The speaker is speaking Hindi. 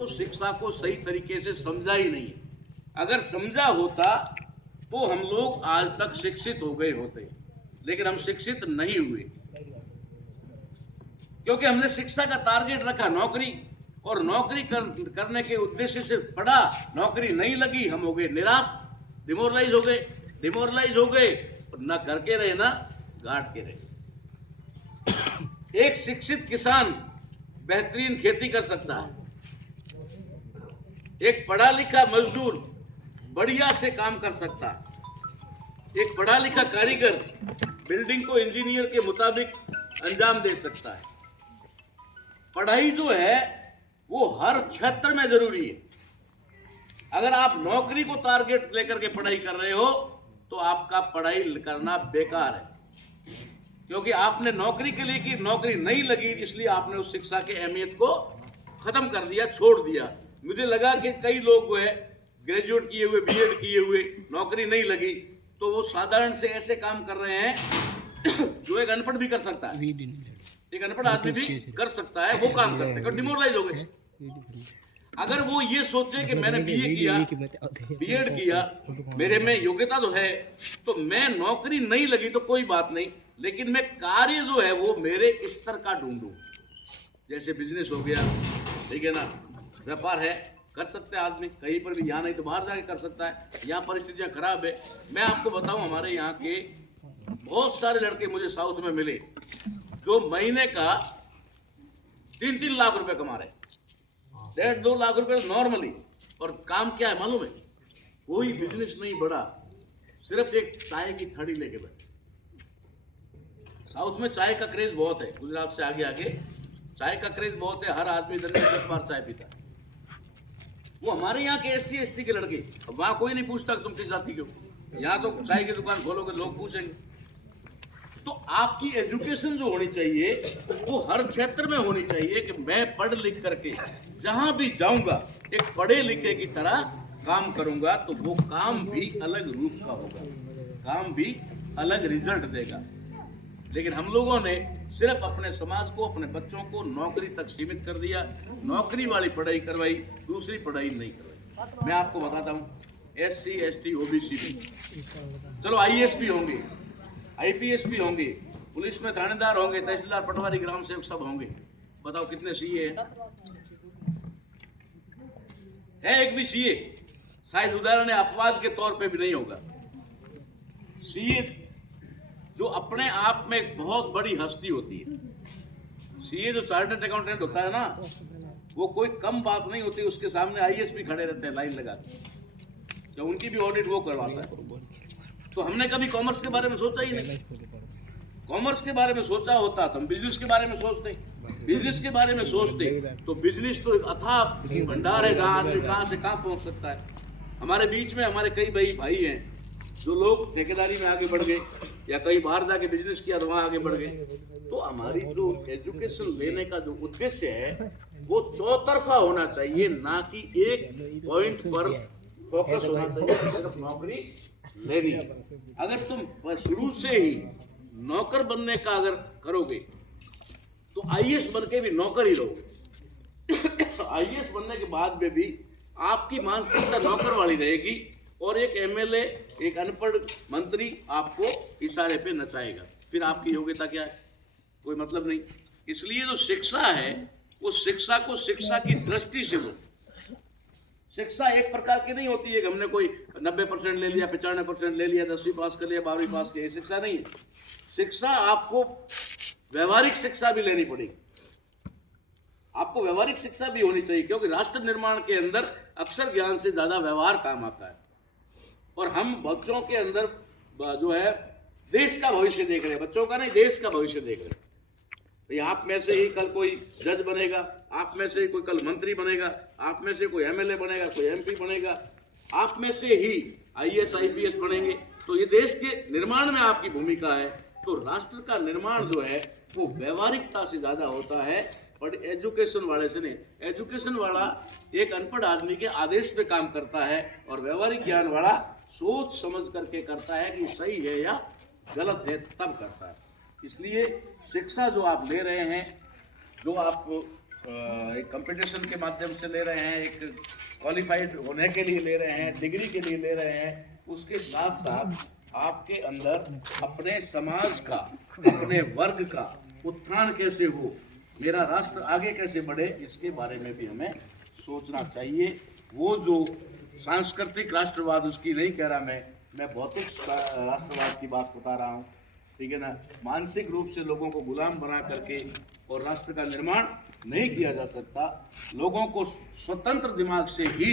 तो शिक्षा को सही तरीके से समझा ही नहीं है। अगर समझा होता तो हम लोग आज तक शिक्षित हो गए होते, लेकिन हम शिक्षित नहीं हुए क्योंकि हमने शिक्षा का टारगेट रखा नौकरी, और नौकरी करने के उद्देश्य से पढ़ा, नौकरी नहीं लगी, हम हो गए निराश, डिमोरलाइज हो गए, ना करके रहे ना घाट के रहे। एक शिक्षित किसान बेहतरीन खेती कर सकता है, एक पढ़ा लिखा मजदूर बढ़िया से काम कर सकता है, एक पढ़ा लिखा कारीगर बिल्डिंग को इंजीनियर के मुताबिक अंजाम दे सकता है। पढ़ाई जो है वो हर क्षेत्र में जरूरी है। अगर आप नौकरी को टारगेट लेकर के पढ़ाई कर रहे हो तो आपका पढ़ाई करना बेकार है, क्योंकि आपने नौकरी के लिए की, नौकरी नहीं लगी, इसलिए आपने उस शिक्षा की अहमियत को खत्म कर दिया, छोड़ दिया। मुझे लगा कि कई लोग है ग्रेजुएट किए हुए, बीएड किए हुए, नौकरी नहीं लगी, तो वो साधारण से ऐसे काम कर रहे हैं जो एक अनपढ़ भी कर सकता है, एक अनपढ़ आदमी भी कर सकता है, वो काम करते हैं, डिमोरलाइज हो गए। अगर वो ये सोचे कि मैंने बीए किया, बीएड किया, मेरे में योग्यता तो है, तो मैं नौकरी नहीं लगी तो कोई बात नहीं, लेकिन मैं कार्य जो है वो मेरे स्तर का ढूंढूं। जैसे बिजनेस हो गया, ठीक है ना, व्यापार है, कर सकते हैं आदमी कहीं पर भी, यहाँ नहीं तो बाहर जाके कर सकता है। यहाँ परिस्थितियाँ खराब है। मैं आपको बताऊं, हमारे यहाँ के बहुत सारे लड़के मुझे साउथ में मिले जो महीने का 3-3 लाख रुपए कमा रहे, 1.5-2 लाख रुपए नॉर्मली। और काम क्या है मालूम है? कोई बिजनेस नहीं बड़ा, सिर्फ एक चाय की थड़ी लेके बैठे। साउथ में चाय का क्रेज बहुत है, गुजरात से आगे आगे चाय का क्रेज बहुत है, हर आदमी दिन में 10 बार चाय पीता है। वो हमारे यहाँ के SC ST के लड़के, वहां कोई नहीं पूछता तुम किस जाति के हो, यहाँ तो चाय की दुकान खोलोगे लोग पूछेंगे। तो आपकी एजुकेशन जो होनी चाहिए वो हर क्षेत्र में होनी चाहिए कि मैं पढ़ लिख करके जहां भी जाऊंगा एक पढ़े लिखे की तरह काम करूंगा, तो वो काम भी अलग रूप का होगा, काम भी अलग रिजल्ट देगा। लेकिन हम लोगों ने सिर्फ अपने समाज को, अपने बच्चों को नौकरी तक सीमित कर दिया, नौकरी वाली पढ़ाई करवाई, दूसरी पढ़ाई नहीं करवाई। मैं आपको बताता हूँ, SC ST OBC भी, चलो IAS भी होंगे, IPS भी होंगे, पुलिस में थानेदार होंगे, तहसीलदार, पटवारी, ग्राम सेवक सब होंगे। बताओ कितने CA है? एक भी CA शायद उदाहरण अपवाद के तौर पे भी नहीं होगा। CA जो अपने आप में एक बहुत बड़ी हस्ती होती है, CA जो चार्टर्ड अकाउंटेंट होता है ना, वो कोई कम बात नहीं होती, उसके सामने IAS भी खड़े रहते हैं लाइन लगा के, तो उनकी भी ऑडिट वो करवाता है। तो हमने कभी कॉमर्स के बारे में सोचा ही नहीं। कॉमर्स के बारे में सोचा होता तो हम बिजनेस के बारे में सोचते, बिजनेस के बारे में सोचते तो बिजनेस तो एक अथाह भंडार है जहाँ आदमी कहाँ से कहाँ पहुँच सकता है। हमारे बीच में हमारे कई भाई हैं जो लोग ठेकेदारी में आगे बढ़ गए या कहीं बाहर जाके बिजनेस किया तो वहाँ आगे बढ़ गए। तो हमारी जो एजुकेशन लेने का जो उद्देश्य है वो चौतरफा होना चाहिए, ना कि एक पॉइंट पर फोकस होना चाहिए, सिर्फ नौकरी लेनी। अगर तुम शुरू से ही नौकर बनने का अगर करोगे तो IAS बन के भी नौकर ही रहोगे। IAS बनने के बाद में भी आपकी मानसिकता नौकर वाली रहेगी, और एक MLA, एक अनपढ़ मंत्री आपको इशारे पे नचाएगा, फिर आपकी योग्यता क्या है? कोई मतलब नहीं। इसलिए जो शिक्षा है वो शिक्षा को शिक्षा की दृष्टि से लो। शिक्षा एक प्रकार की नहीं होती है कि हमने कोई 90% ले लिया, 95% ले लिया, 10वीं पास कर लिया, 12वीं पास किया, ये शिक्षा नहीं है। शिक्षा आपको व्यवहारिक शिक्षा भी लेनी पड़ेगी, आपको व्यवहारिक शिक्षा भी होनी चाहिए, क्योंकि राष्ट्र निर्माण के अंदर अक्षर ज्ञान से ज्यादा व्यवहार काम आता है। और हम बच्चों के अंदर जो है देश का भविष्य देख रहे हैं, बच्चों का नहीं, देश का भविष्य देख रहे हैं। तो आप में से ही कल कोई जज बनेगा, आप में से ही कोई कल मंत्री बनेगा, आप में से कोई MLA बनेगा, कोई MP बनेगा, आप में से ही IAS IPS बनेंगे। तो ये देश के निर्माण में आपकी भूमिका है। तो राष्ट्र का निर्माण जो है वो व्यवहारिकता से ज्यादा होता है, और एजुकेशन वाले से नहीं। एजुकेशन वाला एक अनपढ़ आदमी के आदेश पे काम करता है, और व्यवहारिक ज्ञान वाला सोच समझ करके करता है कि सही है या गलत है, तब करता है। इसलिए शिक्षा जो आप ले रहे हैं, जो आप एक कंपटीशन के माध्यम से ले रहे हैं, एक क्वालिफाइड होने के लिए ले रहे हैं, डिग्री के लिए ले रहे हैं, उसके साथ साथ आपके अंदर अपने समाज का, अपने वर्ग का उत्थान कैसे हो, मेरा राष्ट्र आगे कैसे बढ़े, इसके बारे में भी हमें सोचना चाहिए। वो जो सांस्कृतिक राष्ट्रवाद उसकी नहीं कह रहा मैं भौतिक राष्ट्रवाद की बात बता रहा हूँ, ठीक है ना। मानसिक रूप से लोगों को गुलाम बना करके और राष्ट्र का निर्माण नहीं किया जा सकता। लोगों को स्वतंत्र दिमाग से ही